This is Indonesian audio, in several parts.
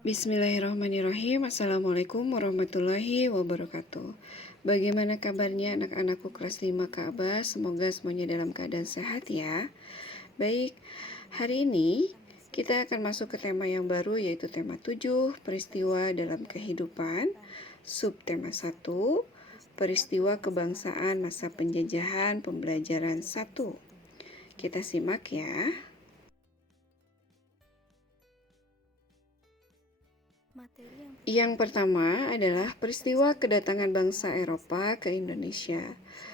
Bismillahirrahmanirrahim. Assalamualaikum warahmatullahi wabarakatuh. Bagaimana kabarnya anak-anakku kelas 5 Ka'bah? Semoga semuanya dalam keadaan sehat ya. Baik, hari ini kita akan masuk ke tema yang baru, yaitu tema 7, peristiwa dalam kehidupan. Subtema 1, peristiwa kebangsaan masa penjajahan pembelajaran 1. Kita simak ya. Yang pertama adalah peristiwa kedatangan bangsa Eropa ke Indonesia.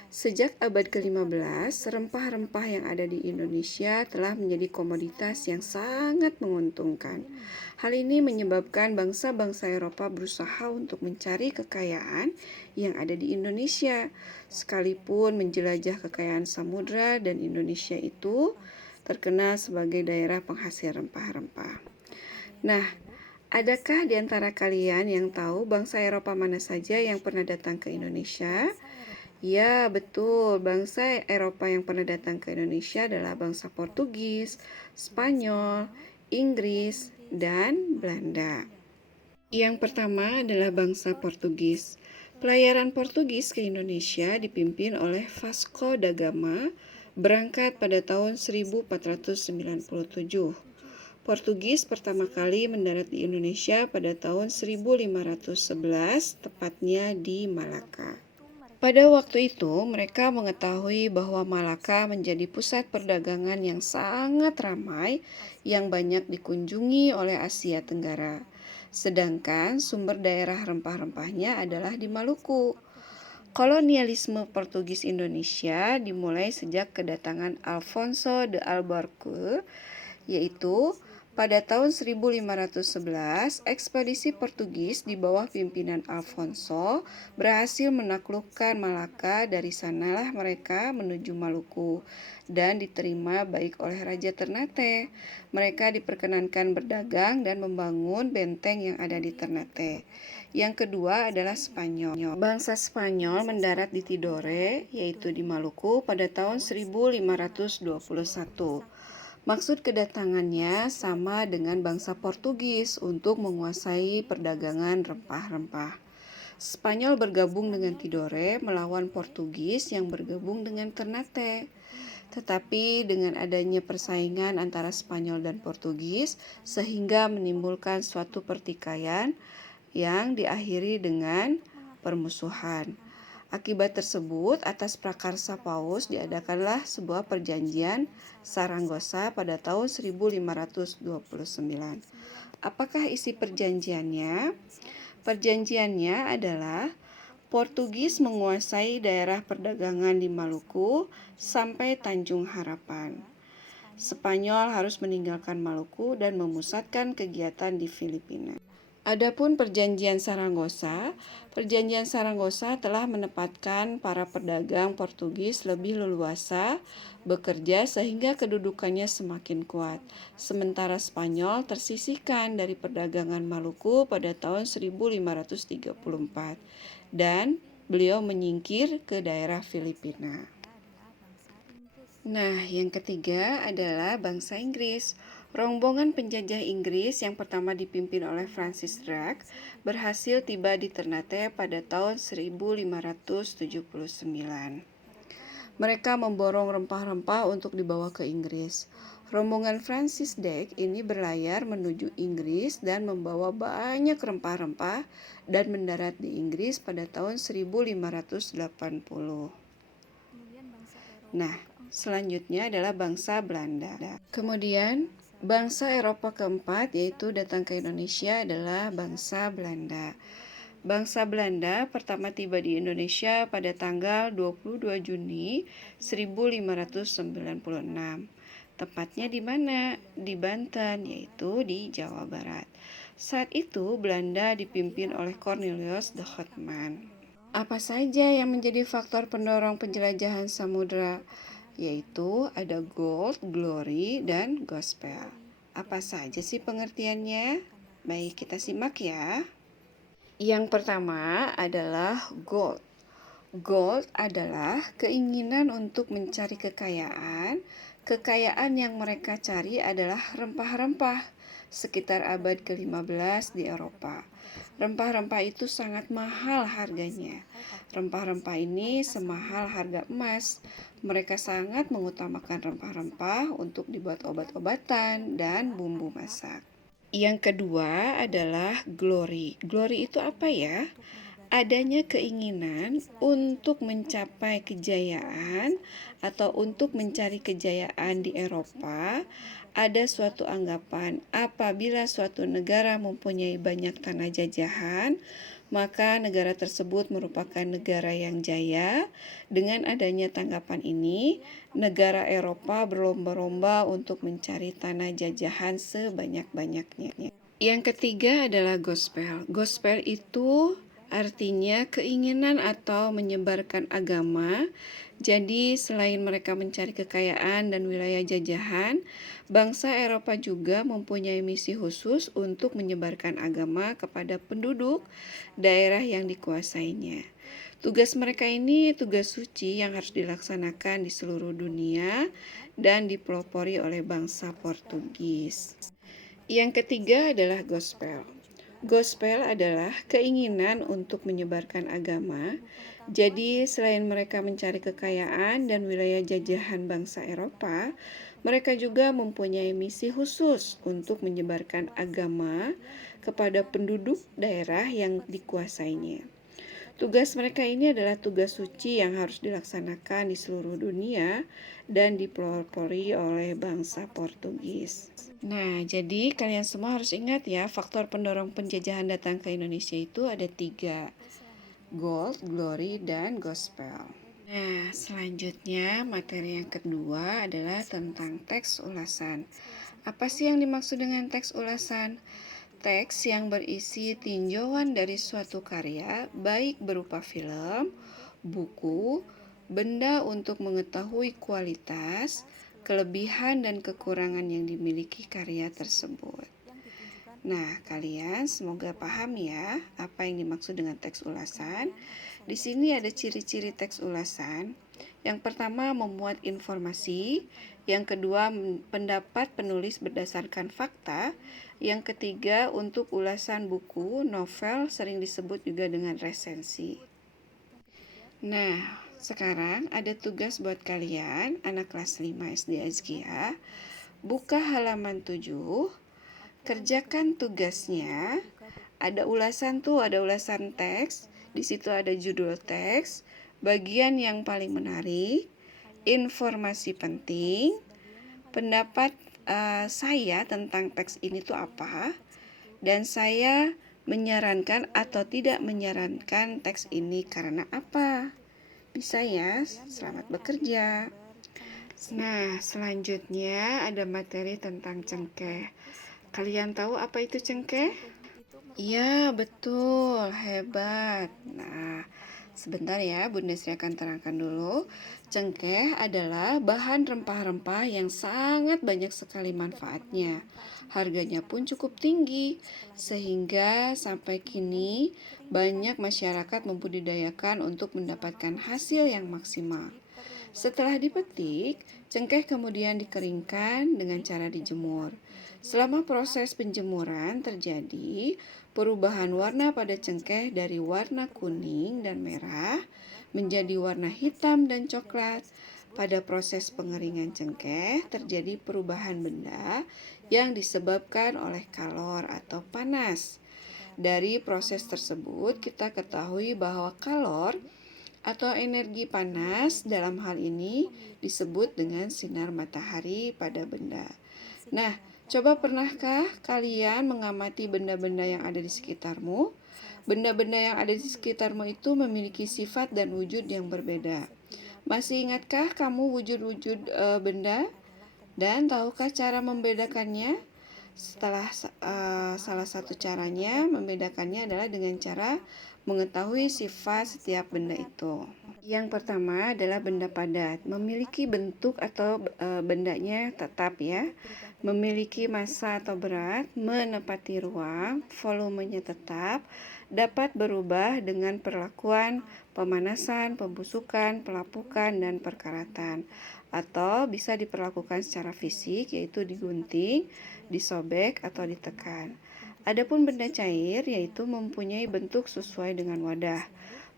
Sejak abad ke-15, rempah-rempah yang ada di Indonesia telah menjadi komoditas yang sangat menguntungkan. Hal ini menyebabkan bangsa-bangsa Eropa berusaha untuk mencari kekayaan yang ada di Indonesia, sekalipun menjelajah kekayaan samudra, dan Indonesia itu terkenal sebagai daerah penghasil rempah-rempah. Nah, adakah di antara kalian yang tahu bangsa Eropa mana saja yang pernah datang ke Indonesia? Ya, betul. Bangsa Eropa yang pernah datang ke Indonesia adalah bangsa Portugis, Spanyol, Inggris, dan Belanda. Yang pertama adalah bangsa Portugis. Pelayaran Portugis ke Indonesia dipimpin oleh Vasco da Gama berangkat pada tahun 1497. Portugis pertama kali mendarat di Indonesia pada tahun 1511, tepatnya di Malaka. Pada waktu itu, mereka mengetahui bahwa Malaka menjadi pusat perdagangan yang sangat ramai yang banyak dikunjungi oleh Asia Tenggara. Sedangkan sumber daerah rempah-rempahnya adalah di Maluku. Kolonialisme Portugis Indonesia dimulai sejak kedatangan Alfonso de Albuquerque, yaitu pada tahun 1511, ekspedisi Portugis di bawah pimpinan Alfonso berhasil menaklukkan Malaka. Dari sanalah mereka menuju Maluku dan diterima baik oleh Raja Ternate. Mereka diperkenankan berdagang dan membangun benteng yang ada di Ternate. Yang kedua adalah Spanyol. Bangsa Spanyol mendarat di Tidore, yaitu di Maluku, pada tahun 1521. Maksud kedatangannya sama dengan bangsa Portugis untuk menguasai perdagangan rempah-rempah. Spanyol bergabung dengan Tidore melawan Portugis yang bergabung dengan Ternate. Tetapi dengan adanya persaingan antara Spanyol dan Portugis, sehingga menimbulkan suatu pertikaian yang diakhiri dengan permusuhan. Akibat tersebut, atas prakarsa Paus diadakanlah sebuah perjanjian Saranggosa pada tahun 1529. Apakah isi perjanjiannya? Perjanjiannya adalah Portugis menguasai daerah perdagangan di Maluku sampai Tanjung Harapan. Spanyol harus meninggalkan Maluku dan memusatkan kegiatan di Filipina. Adapun perjanjian Saranggosa telah menempatkan para pedagang Portugis lebih leluasa bekerja sehingga kedudukannya semakin kuat. Sementara Spanyol tersisihkan dari perdagangan Maluku pada tahun 1534 dan beliau menyingkir ke daerah Filipina. Nah, yang ketiga adalah bangsa Inggris. Rombongan penjajah Inggris yang pertama dipimpin oleh Francis Drake berhasil tiba di Ternate pada tahun 1579. Mereka memborong rempah-rempah untuk dibawa ke Inggris. Rombongan Francis Drake ini berlayar menuju Inggris dan membawa banyak rempah-rempah dan mendarat di Inggris pada tahun 1580. Nah, selanjutnya adalah bangsa Belanda. Kemudian, bangsa Eropa keempat yaitu datang ke Indonesia adalah bangsa Belanda. Bangsa Belanda pertama tiba di Indonesia pada tanggal 22 Juni 1596. Tepatnya di mana? Di Banten, yaitu di Jawa Barat. Saat itu Belanda dipimpin oleh Cornelius de Houtman. Apa saja yang menjadi faktor pendorong penjelajahan samudra? Yaitu ada gold, glory, dan gospel. Apa saja sih pengertiannya? Baik, kita simak ya. Yang pertama adalah gold. Gold adalah keinginan untuk mencari kekayaan. Kekayaan yang mereka cari adalah rempah-rempah. sekitar abad ke-15 di Eropa. Rempah-rempah itu sangat mahal harganya. Rempah-rempah ini semahal harga emas. Mereka sangat mengutamakan rempah-rempah untuk dibuat obat-obatan dan bumbu masak. Yang kedua adalah glory. Glory itu apa ya? Adanya keinginan untuk mencapai kejayaan atau untuk mencari kejayaan di Eropa. Ada suatu anggapan apabila suatu negara mempunyai banyak tanah jajahan, maka negara tersebut merupakan negara yang jaya. Dengan adanya tanggapan ini, negara Eropa berlomba-lomba untuk mencari tanah jajahan sebanyak-banyaknya. Yang ketiga adalah gospel. Gospel itu artinya keinginan atau menyebarkan agama. Jadi selain mereka mencari kekayaan dan wilayah jajahan, bangsa Eropa juga mempunyai misi khusus untuk menyebarkan agama kepada penduduk daerah yang dikuasainya. Tugas mereka ini tugas suci yang harus dilaksanakan di seluruh dunia dan dipelopori oleh bangsa Portugis. Yang ketiga adalah gospel. Gospel adalah keinginan untuk menyebarkan agama. Jadi, selain mereka mencari kekayaan dan wilayah jajahan bangsa Eropa, mereka juga mempunyai misi khusus untuk menyebarkan agama kepada penduduk daerah yang dikuasainya. Tugas mereka ini adalah tugas suci yang harus dilaksanakan di seluruh dunia dan dipelopori oleh bangsa Portugis. Nah, jadi kalian semua harus ingat ya, faktor pendorong penjajahan datang ke Indonesia itu ada 3, gold, glory, dan gospel. Nah, selanjutnya materi yang kedua adalah tentang teks ulasan. Apa sih yang dimaksud dengan teks ulasan? Teks yang berisi tinjauan dari suatu karya, baik berupa film, buku, benda untuk mengetahui kualitas, kelebihan dan kekurangan yang dimiliki karya tersebut. Nah, kalian semoga paham ya apa yang dimaksud dengan teks ulasan. Di sini ada ciri-ciri teks ulasan. Yang pertama, memuat informasi. Yang kedua, pendapat penulis berdasarkan fakta. Yang ketiga, untuk ulasan buku, novel, sering disebut juga dengan resensi. Nah, sekarang ada tugas buat kalian, anak kelas 5 SD SGA. Buka halaman 7, kerjakan tugasnya. Ada ulasan teks. Di situ ada judul teks, bagian yang paling menarik, informasi penting, pendapat saya tentang teks ini tuh apa, dan saya menyarankan atau tidak menyarankan teks ini karena apa. Bisa ya, selamat bekerja. Nah, selanjutnya ada materi tentang cengkeh. Kalian tahu apa itu cengkeh? Iya, betul, hebat. Nah, sebentar ya, Bunda Sri akan terangkan dulu. Cengkeh adalah bahan rempah-rempah yang sangat banyak sekali manfaatnya. Harganya pun cukup tinggi, sehingga sampai kini banyak masyarakat membudidayakan untuk mendapatkan hasil yang maksimal. Setelah dipetik, cengkeh kemudian dikeringkan dengan cara dijemur. Selama proses penjemuran terjadi perubahan warna pada cengkeh dari warna kuning dan merah menjadi warna hitam dan coklat. Pada proses pengeringan cengkeh terjadi perubahan benda yang disebabkan oleh kalor atau panas. Dari proses tersebut kita ketahui bahwa kalor atau energi panas dalam hal ini disebut dengan sinar matahari pada benda. Nah, coba pernahkah kalian mengamati benda-benda yang ada di sekitarmu? Benda-benda yang ada di sekitarmu itu memiliki sifat dan wujud yang berbeda. Masih ingatkah kamu wujud-wujud benda? Dan tahukah cara membedakannya? Salah satu caranya membedakannya adalah dengan cara mengetahui sifat setiap benda itu. Yang pertama adalah benda padat, memiliki bentuk atau bendanya tetap ya. memiliki massa atau berat, menepati ruang, volumenya tetap, dapat berubah dengan perlakuan pemanasan, pembusukan, pelapukan, dan perkaratan, atau bisa diperlakukan secara fisik, yaitu digunting, disobek, atau ditekan. Adapun benda cair, yaitu mempunyai bentuk sesuai dengan wadah.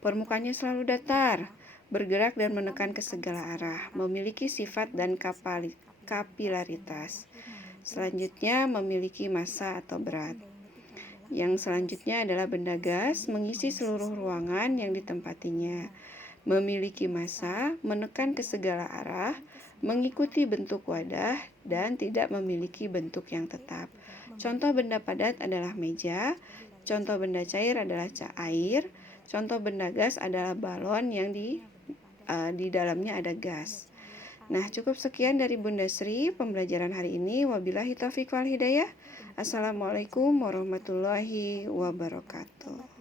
Permukaannya selalu datar, bergerak dan menekan ke segala arah, memiliki sifat dan kapilaritas. Selanjutnya memiliki massa atau berat. Yang selanjutnya adalah benda gas, mengisi seluruh ruangan yang ditempatinya. Memiliki massa, menekan ke segala arah, mengikuti bentuk wadah, dan tidak memiliki bentuk yang tetap. Contoh benda padat adalah meja, contoh benda cair adalah air, contoh benda gas adalah balon yang di dalamnya ada gas. Nah, cukup sekian dari Bunda Sri pembelajaran hari ini. Wabillahi taufiq wal hidayah. Assalamualaikum warahmatullahi wabarakatuh.